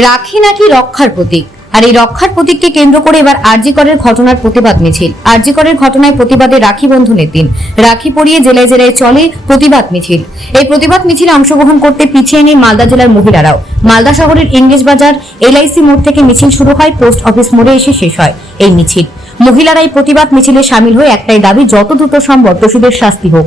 রাখি নাকি রক্ষার প্রতীক? আর এই রক্ষার প্রতীককে কেন্দ্র করে এবার আরজিকরের ঘটনার প্রতিবাদ মিছিল। আরজিকরের ঘটনায় প্রতিবাদে রাখি বন্ধনের দিন। রাখি পরিয়ে জেলায় জেলায় চলে প্রতিবাদ মিছিল। এই প্রতিবাদ মিছিলে অংশগ্রহণ করতে পিছিয়ে নেই মালদা জেলার মহিলারাও। মালদা শহরের ইংলিশ বাজার, এলআইসি মোড় থেকে মিছিল শুরু হয়, পোস্ট অফিস মোড়ে এসে শেষ হয় এই মিছিল। মহিলারা এই প্রতিবাদ মিছিলে সামিল হয়ে একটাই দাবি, যত দ্রুত সম্ভব দোষীদের শাস্তি হোক।